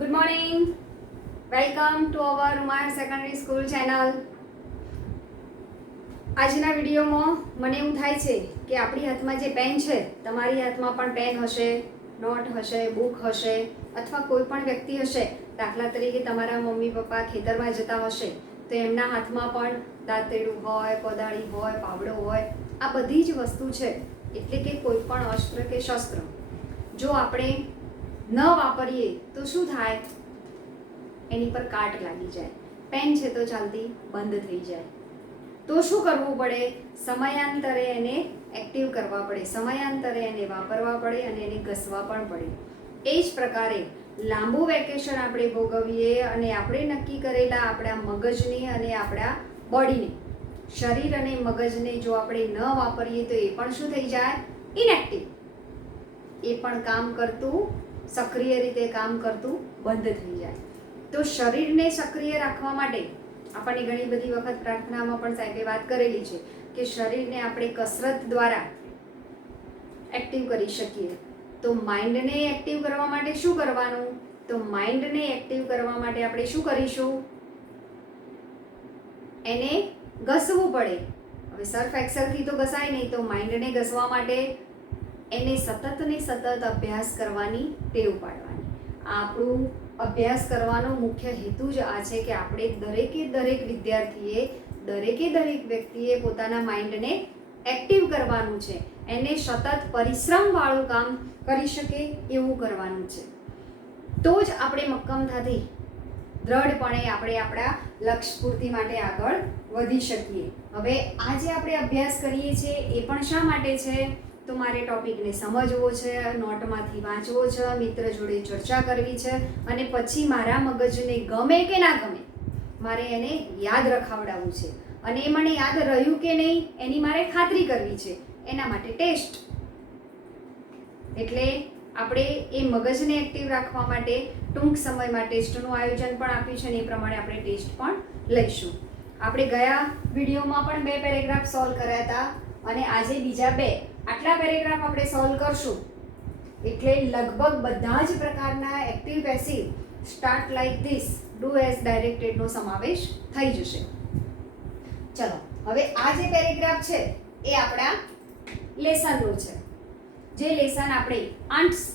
Good morning. Welcome to our Umayya Secondary School channel. આજના વિડીયોમાં મને એવું થાય છે કે આપણી હાથમાં જે પેન છે, તમારી હાથમાં પણ પેન હશે, નોટ હશે, બુક હશે, અથવા કોઈ પણ વ્યક્તિ હશે. દાખલા તરીકે તમારા મમ્મી પપ્પા ખેતરમાં જતા હશે તો એમના હાથમાં પણ દાંતરડું હોય, કોદાળી હોય, પાવડો હોય. આ બધી જ વસ્તુ છે. એટલે કે કોઈ પણ અસ્ત્ર કે શસ્ત્ર જો આપણે ન વાપરીએ તો શું થાય? એની પર કાટ લાગી જાય. પેન છે તો ચાલતી બંધ થઈ જાય. તો શું કરવું પડે? સમયાંતરે એને એક્ટિવ કરવા પડે, સમયાંતરે એને વાપરવા પડે અને એને ઘસવા પણ પડે. એ જ પ્રકારે લાંબુ વેકેશન આપણે ભોગવીએ અને આપણે નક્કી કરેલા આપણા મગજને અને આપણા બોડીને, શરીર અને મગજને જો આપણે ન વાપરીએ તો એ પણ શું થઈ જાય? ઇનએક્ટિવ. એ પણ કામ કરતું, સક્રિય રીતે કામ કરતું બંધ થઈ જાય. તો શરીરને સક્રિય રાખવા માટે આપણને ઘણી બધી વખત પ્રાર્થનામાં પણ સાહેબે વાત કરેલી છે કે શરીરને આપણે કસરત દ્વારા એક્ટિવ કરી શકીએ. તો માઇન્ડને એક્ટિવ કરવા માટે શું કરવાનું? તો માઇન્ડને એક્ટિવ કરવા માટે આપણે શું કરીશું? એને ઘસવું પડે. હવે સર્ફ એક્સેલથી તો ઘસાય નહીં, તો માઇન્ડને ઘસવા માટે એને સતત ને સતત અભ્યાસ કરવાની ટેવ પાડવાની. આપણું અભ્યાસ કરવાનો મુખ્ય હેતુ જ આ છે કે આપણે દરેક વિદ્યાર્થીએ, દરેક વ્યક્તિએ પોતાના માઇન્ડને એક્ટિવ કરવાનું છે. એને સતત પરિશ્રમવાળું કામ કરી શકે એવું કરવાનું છે. તો જ આપણે મક્કમતાથી, દ્રઢપણે આપણે આપણા લક્ષ્ય પૂર્તિ માટે આગળ વધી શકીએ. હવે આજે આપણે અભ્યાસ કરીએ છીએ એ પણ શા માટે છે? તો મારે ટોપિકને સમજવો છે, નોટમાંથી વાંચવો છે, મિત્ર જોડે ચર્ચા કરવી છે અને પછી મારા મગજને ગમે કે ના ગમે મારે એને યાદ રખાવડાવવું છે. અને એ મને યાદ રહ્યું કે નહીં એની મારે ખાતરી કરવી છે. એના માટે ટેસ્ટ. એટલે આપણે એ મગજને એક્ટિવ રાખવા માટે ટૂંક સમયમાં ટેસ્ટનું આયોજન પણ આપ્યું છે અને એ પ્રમાણે આપણે ટેસ્ટ પણ લઈશું. આપણે ગયા વિડીયોમાં પણ 2 પેરેગ્રાફ સોલ્વ કર્યા હતા અને આજે બીજા 2. આટલા પેરેગ્રાફ આપણે સોલ્વ કરશું એટલે લગભગ બધા જ પ્રકારના active passive start like this, do as ડાયરેક્ટેડનો સમાવેશ થઈ જશે. ચલો, હવે આ જે પેરેગ્રાફ છે એ આપણા લેસનનો છે. જે લેસન આપણે આંટ્સ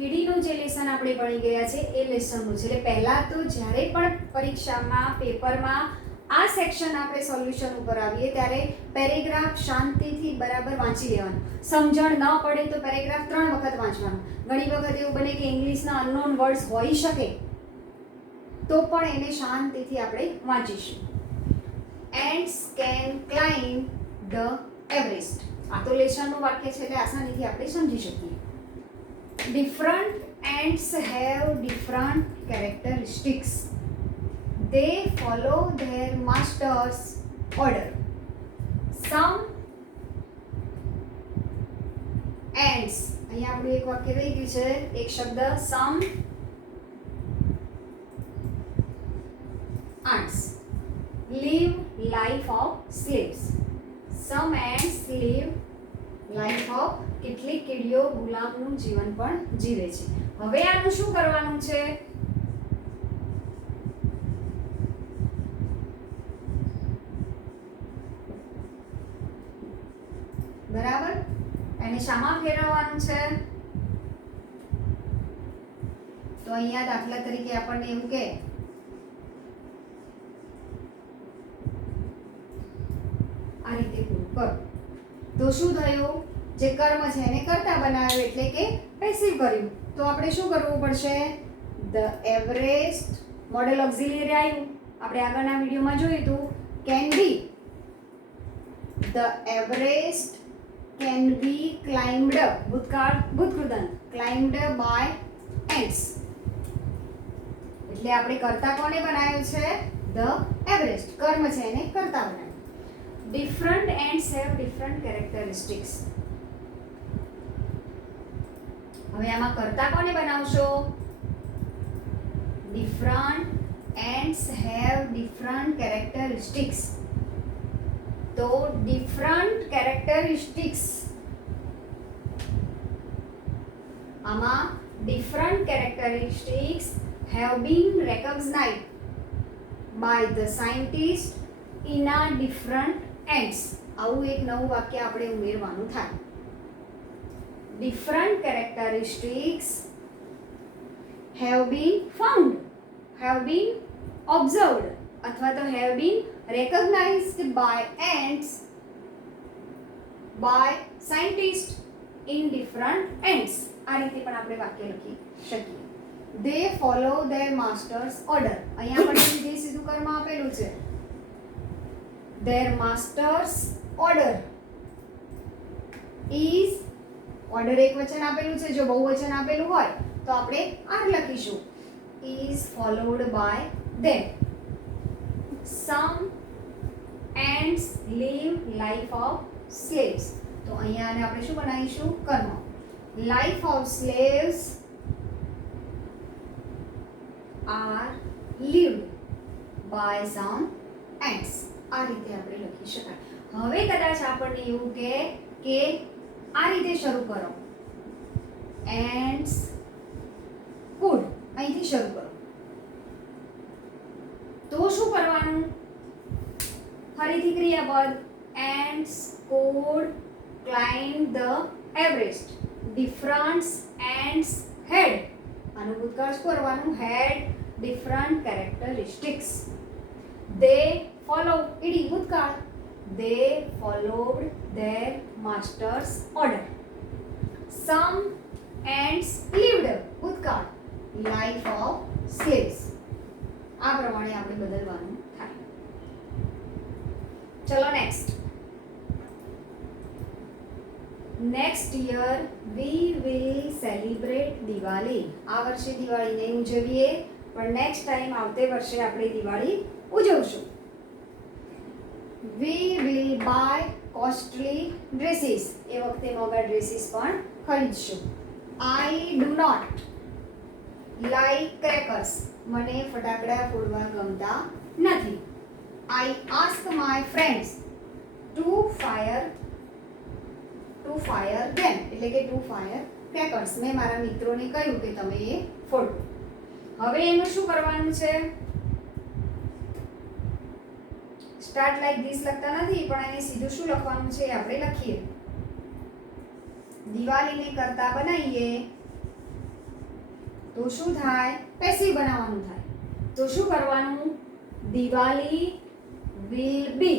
કીડીનું જે લેસન આપણે ભણી ગયા છે એ લેસનનું છે. એટલે પહેલાં તો જ્યારે પણ પરીક્ષામાં, પેપરમાં આ સેક્શન આપણે સોલ્યુશન ઉપર આવીએ ત્યારે પેરેગ્રાફ શાંતિથી બરાબર વાંચી લેવાનું. સમજણ ન પડે તો પેરેગ્રાફ 3 વખત વાંચવાનું. ઘણી વખત એવું બને કે ઇંગ્લિશના અનનોન વર્ડ્સ હોઈ શકે તો પણ એને શાંતિથી આપણે વાંચીશું. Ends can climb the Everest. આ તો લેશનનું વાક્ય છે એટલે આસાનીથી આપણે સમજી શકીએ. Different ends have different characteristics. They follow their master's order. Some ants, અહીંયા આપણું એક વાક્ય રહી ગયું છે, એક શબ્દ some ants live life of slaves. Some ants live life of, કેટલીક કીડીઓ ગુલામનું જીવન પણ જીવે છે. હવે આનું શું કરવાનું છે? બરાબર, એને શામાં ફેરવવાનું છે? તો અહીંયા દાખલા તરીકે આપણને એવું કે આ રીતે પૂરું કરો તો શું થયું? જે કર્મ છે એને કર્તા બનાવ્યો એટલે કે પેસિવ કર્યું. તો આપણે શું કરવું પડશે? ધ એવરેસ્ટ મોડેલ ઓક્ઝિલરી આવ્યું. આપણે આગળના વિડીયોમાં જોયું હતું. Can be, the Everest can be climbed, ભૂતકાળ ભૂતકૃદંત, climbed by ants. એટલે આપણે કર્તા કોને બનાવ્યું છે? The Everest. કર્મ છે એને કર્તા બનાવ્યું. Different ants have different characteristics. હવે આમાં કર્તા કોને બનાવશો? Different ants have different characteristics. તો ડિફરન્ટ કેરેક્ટરિસ્ટિક્સ, આમાં different characteristics have been recognized by the scientists in a different ends. આવું એક નવું વાક્ય આપણે ઉમેરવાનું થાય. Different characteristics have been found, have been observed અથવા તો have been recognized by ants by scientists in different ends. આ રીતે પણ આપણે વાક્ય લખી શકીએ. They follow their master's order. અહીંયા પણ સીધે સીધું કર્મ આપેલું છે. Their master's order is, order એક વચન આપેલું છે, જો બહુવચન આપેલું હોય તો આપણે આર લખીશું. Is followed by them. Some ants live life of slaves. તો અહીંયા આને આપણે શું બનાવીશું? કર્મ. Life of slaves are lived by some ants. આ રીતે આપણે લખી શકાય. હવે કદાચ આપણને એવું કે આ રીતે શરૂ કરો. Ants could, અહીંથી શરૂ કરો. તો શું કરવાનું? ફરીથી ક્રિયાપદ. Ants could climb the Everest. Different ants had, આનું ભૂતકાળ શું કરવાનું? Had different characteristics. They follow, ED ભૂતકાળ. They followed their master's order. Some ants lived, ભૂતકાળ, life of slaves. આ પ્રમાણે આપણે બદલવાનું થાય. ચલો next. Next year we will celebrate Diwali. આ વર્ષે દિવાળી નહીં ઉજવીએ, પણ નેક્સ્ટ ટાઈમ આવતે વર્ષે આપણે Diwali ઉજવશું. We will buy costly dresses. એ વખતે મોંઘા ડ્રેસીસ પણ ખરીદશું. I do not like crackers. મને ફટાકડા ફોડવા ગમતા નથી. I ask my friends to fire them. એટલે કે to fire crackers. મેં મારા મિત્રોને કહ્યું કે તમે એ ફોડો. હવે એનું શું કરવાનું છે? સ્ટાર્ટ લાઈક ધીસ લખતા નથી, પણ એને સીધું શું લખવાનું છે આપણે લખીએ. દિવાળીને કરતા બનાવીએ તો શું થાય? પેસિવ બનાવવાનું થાય. તો શું કરવાનું? Diwali will be,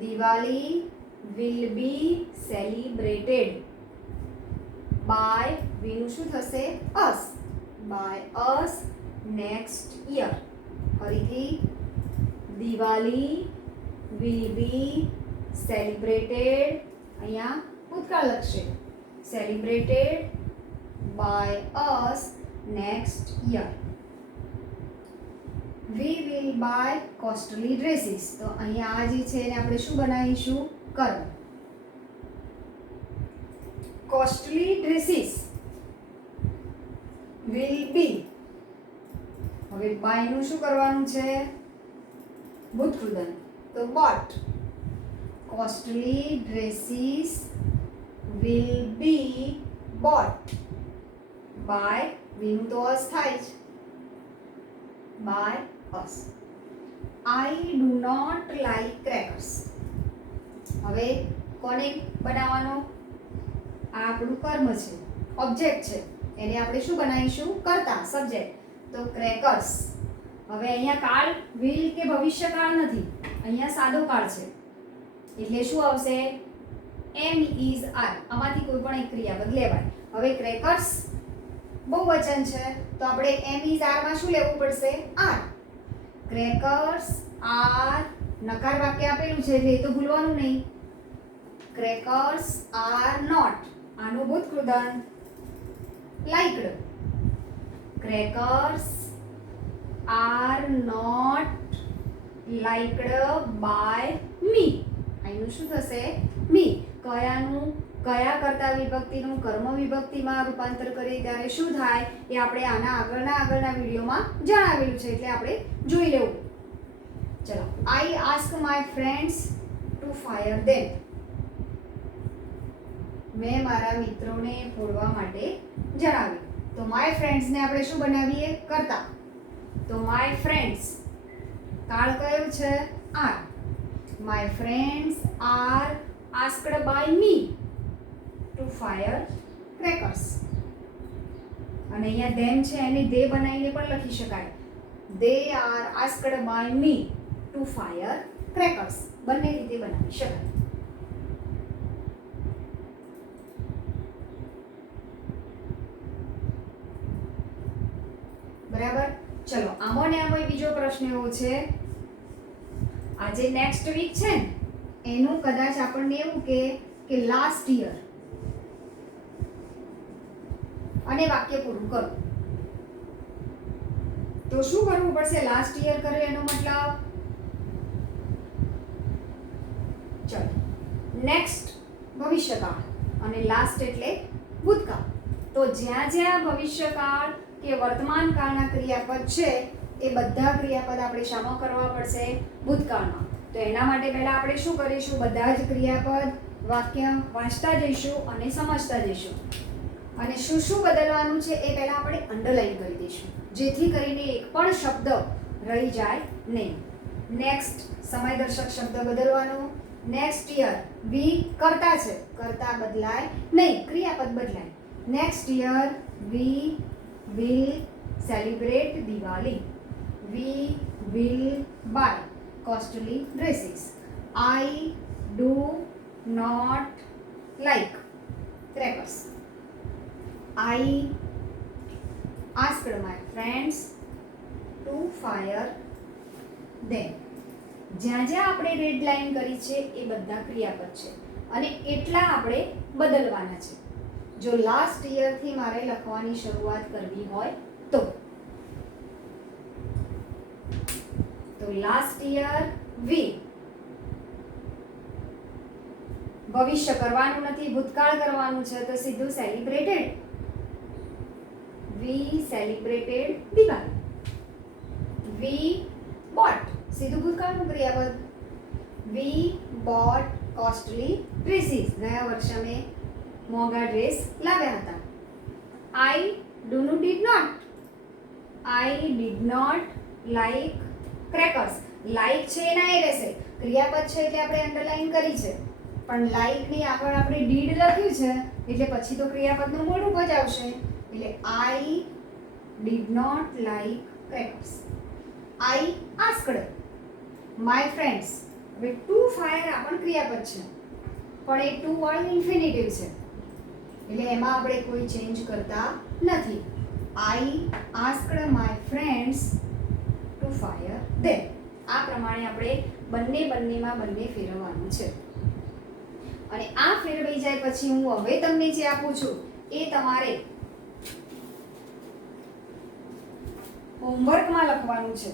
Diwali will be celebrated by, નું શું થશે? us. By us next year. ફરીથી દિવાળી will be celebrated, અહીંયા ભૂતકાળ લખશે. Celebrated by us next year. We will buy costly dresses. તો અહીંયા આ જે છે એને આપણે શું બનાવીશું? કર્મ. Costly dresses will be, હવે બાય નું શું કરવાનું છે? ભૂતકૃદન. તો bought. Costly dresses will be bought by, નું તો us થાય જ, by us. I do not like crackers. હવે કોને બનાવવાનો? આ આપણું કર્મ છે, ઓબ્જેક્ટ છે, એને આપણે શું બનાવીશું? કર્તા, સબ્જેક્ટ. તો ક્રેકર્સ. હવે અહીંયા કાળ will કે ભવિષ્યકાળ નથી, અહીંયા સાદો કાળ છે, એટલે શું આવશે? am is are. આમાંથી કોઈ પણ એક ક્રિયાપદ લેવાય. હવે ક્રેકર્સ બહુવચન છે, તો આપણે am is are માં શું લેવું પડશે? are. ક્રેકર્સ આર, નકાર વાક્ય આપેલું છે એટલે એ તો ભૂલવાનું નહીં. ક્રેકર્સ આર નોટ, આનું ભૂતકૃદન liked. Crackers are not liked by me. અહીંનું શું થશે? મી. કયાનું, કયા કરતા વિભક્તિનું કર્મ વિભક્તિમાં રૂપાંતર કરીએ ત્યારે શું થાય એ આપણે આના આગળના વિડીયોમાં જણાવેલું છે, એટલે આપણે જોઈ લેવું. ચલો. I ask my friends to fire them. મેં મારા મિત્રોને ફોડવા માટે જણાવ્યું. તો માય ફ્રેન્ડ્સને આપણે શું બનાવીએ? કર્તા. તો માય ફ્રેન્ડ્સ કાળ કયું છે? Are. My friends are asked by me to fire crackers. અને અહીંયા ધેમ છે એને દે બનાવીને પણ લખી શકાય. They are asked by me to fire crackers. બંને રીતે બનાવી શકાય. બરાબર. ચલો આમાં ને આમાં બીજો પ્રશ્ન એવો છે, આજે નેક્સ્ટ વીક છે ને એનું કદાચ આપણને એવું કે લાસ્ટ યર અને વાક્ય પૂરું કરો. તો શું કરવું પડશે? લાસ્ટ યર કર્યું એનો મતલબ ચલો નેક્સ્ટ ભવિષ્યકાળ અને લાસ્ટ એટલે ભૂતકાળ. તો જ્યાં જ્યાં ભવિષ્યકાળ કે વર્તમાન કાળના ક્રિયાપદ છે એ બધા ક્રિયાપદ આપણે શામાં કરવા પડશે? ભૂતકાળમાં. તો એના માટે પહેલા આપણે શું કરીશું? બધા જ ક્રિયાપદ વાક્ય વાંચતા જઈશું અને સમજતા જઈશું. અને શું શું બદલવાનું છે એ પહેલા આપણે અંડરલાઈન કરી દઈશું, જેથી કરીને એક પણ શબ્દ રહી જાય નહીં. નેક્સ્ટ સમયદર્શક શબ્દ બદલવાનો. નેક્સ્ટ યર વી કરતા છે, કરતા બદલાય નહીં, ક્રિયાપદ બદલાય. Next year V will celebrate Diwali. We will buy costly dresses. I do not like crackers. I asked my friends to fire them. જ્યાં જ્યાં આપણે રેડ લાઈન કરી છે એ બધા ક્રિયાપદ છે અને એટલા આપણે બદલવાના છે. જો લાસ્ટ યરથી મારે લખવાની શરૂઆત કરવી હોય તો લાસ્ટ યર વી, ભવિષ્ય કરવાનું નથી, ભૂતકાળ કરવાનું છે તો સીધું celebrated. We celebrated Diwali. We bought, સીધું ભૂતકાળનું ક્રિયાપદ. વી બોટ કોસ્ટલી ડ્રેસીસ, ગયા વર્ષે મેં મોંઘા ડ્રેસ લાવ્યા હતા. I did not like crackers. Like છે એના એ રહેશે, ક્રિયાપદ છે એટલે આપણે અંડરલાઈન કરી છે, પણ લાઈક ની આગળ આપણે ડીડ લખ્યું છે એટલે પછી તો ક્રિયાપદનું મૂળ રૂપ જ આવશે. એટલે I did not like crackers. I asked my friends. હવે ટુ ફાયર આ પણ ક્રિયાપદ છે પણ એ ટુ વાળું ઇન્ફિનિટિવ છે એટલે એમાં આપણે કોઈ ચેન્જ કરતા નથી. I asked my friends to fire them. આ પ્રમાણે આપણે બંનેમાં બંને ફેરવવાનું છે. અને આ ફેરવાઈ જાય પછી હું હવે તમને જે આપું છું એ તમારે હોમવર્કમાં લખવાનું છે.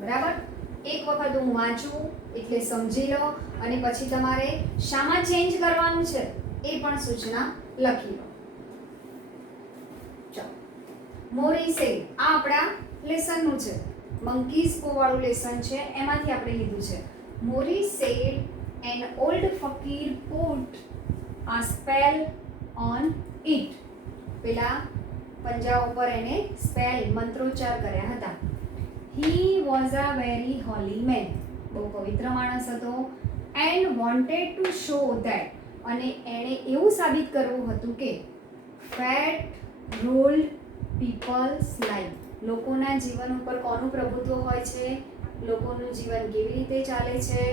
બરાબર. એક વખત હું વાંચું એટલે સમજી લો અને પછી તમારે શામાં ચેન્જ કરવાનું છે એ પણ સૂચના લખી લો. ચાલો, મોરી સે આ આપણા લેસનનું છે, મંકીઝ પો વાળું લેસન છે, એમાંથી આપણે લીધું છે. Mori said an old fakir put a spell on it. પેલા પંજા ઉપર એને સ્પેલ મંત્રોચ્ચાર કર્યા હતા. He was a very holy man. બહુ પવિત્ર માણસ હતો. And wanted to show that. અને એણે એવું સાબિત કરવું હતું કે fat ruled people's life. લોકોના જીવન ઉપર કોનું પ્રભુત્વ હોય છે? લોકોનું જીવન કેવી રીતે ચાલે છે?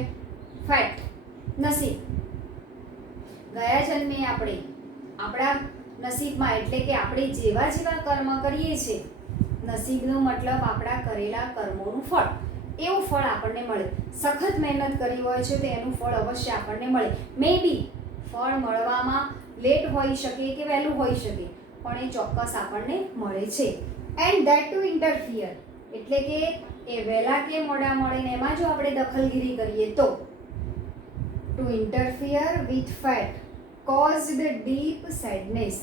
ફેટ, નસીબ. ગયા જન્મે આપણે આપણા નસીબમાં એટલે કે આપણે જેવા કર્મ કરીએ છીએ, નસીબનો મતલબ આપણા કરેલા કર્મોનું ફળ, એવું ફળ આપણને મળે. સખત મહેનત કરી હોય છે તો એનું ફળ અવશ્ય આપણને મળે. મે બી ફળ મળવામાં લેટ હોઈ શકે કે વહેલું હોઈ શકે, પણ એ ચોક્કસ આપણને મળે છે. એન્ડ ધેટ ટુ ઇન્ટરફિયર એટલે કે એ વહેલા કે મોડા મળે ને એમાં જો આપણે દખલગીરી કરીએ તો to interfere with fate caused deep sadness.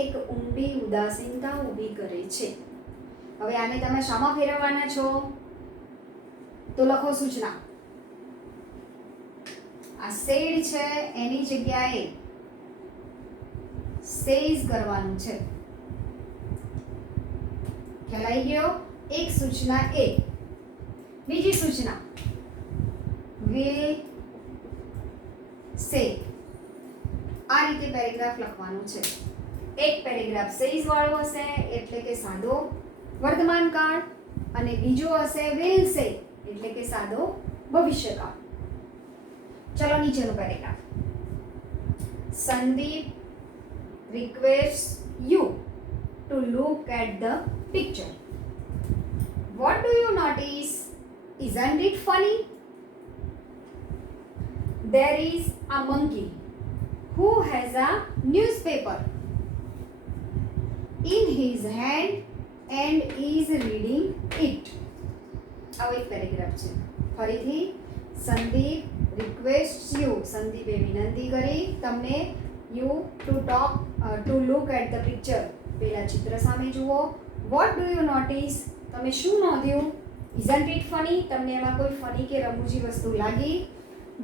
એક ઊંડી ઉદાસીનતા ઊભી કરે છે. હવે આને તમે શામાં ફેરવવાના છો? તો લખો સૂચના. આ સેડ છે એની જગ્યાએ સેઝ કરવાનું છે. ખ્યાલ આવી ગયો? એક સૂચના એ. બીજી સૂચના will say. આ રીતે પેરેગ્રાફ લખવાનું છે. એક પેરેગ્રાફ સેઝ વાળો હશે એટલે કે સાદો વર્તમાન કાળ, અને બીજો હશે will say એટલે કે સાદો ભવિષ્યકાળ. ચલો નીચેનું paragraph. Sandeep requests you to look at the picture. What do you notice? Isn't it funny? There is a monkey who has a newspaper in his hand and is reading it. આવો એક paragraph છે. ફરીથી Sandeep રિક્વેસ્ટ્સ you, સંદીપે વિનંતી કરી તમને you to look at the picture, પેલા ચિત્ર સામે જુઓ. What do you notice? તમે શું નોંધ્યું? Isn't it funny? તમને એમાં કોઈ ફની કે રમૂજી વસ્તુ લાગી?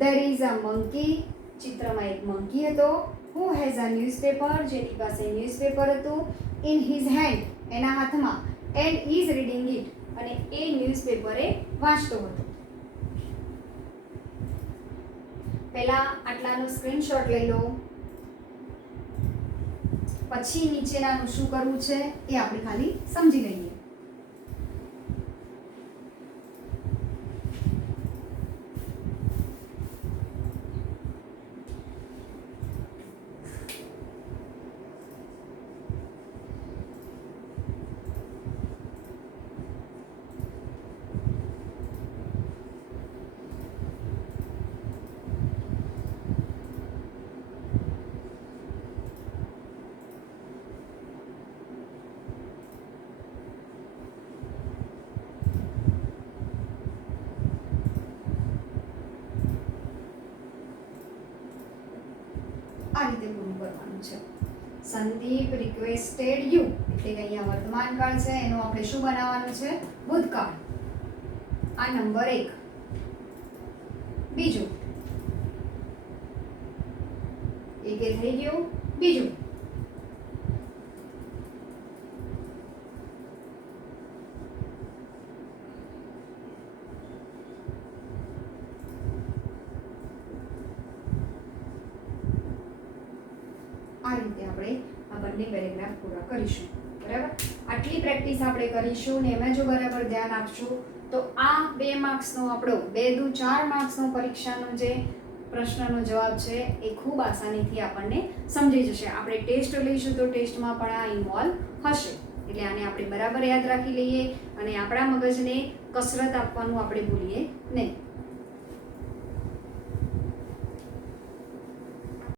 ધેર ઇઝ અ મંકી, ચિત્રમાં એક મંકી હતો. હુ હેઝ અ ન્યૂઝપેપર, જેની પાસે ન્યૂઝપેપર હતું. ઇન હિઝ હેન્ડ, એના હાથમાં. એન્ડ ઇઝ રીડિંગ ઇટ, અને એ ન્યૂઝપેપરે વાંચતો હતો. પહેલા આટલાનો સ્ક્રીનશોટ લઈ લો, પછી નીચેનાનું શું કરવું છે એ આપણે ખાલી સમજી લઈએ. આ રીતે પૂરું કરવાનું છે. સંદીપ રિક્વેસ્ટેડ યુ એટલે કે અહીંયા વર્તમાન કાળ છે, એનું આપણે શું બનાવવાનું છે? ભૂતકાળ. આ નંબર 1. બીજું એક એ થઈ ગયું. બીજું આ રીતે આપણે આ બંને પેરેગ્રાફ પૂરા કરીશું. બરાબર? આટલી પ્રેક્ટિસ આપણે કરીશું ને એમાં જો બરાબર ધ્યાન આપશું તો આ 2 માર્ક્સનો આપણો 2 દુ 4 માર્ક્સનો પરીક્ષાનો જે પ્રશ્નનો જવાબ છે એ ખૂબ આસાનીથી આપણને સમજી જશે. આપણે ટેસ્ટ લઈશું તો ટેસ્ટમાં પણ આ ઇન્વોલ્વ હશે. એટલે આને આપણે બરાબર યાદ રાખી લઈએ અને આપણા મગજને કસરત આપવાનું આપણે ભૂલીએ નહીં.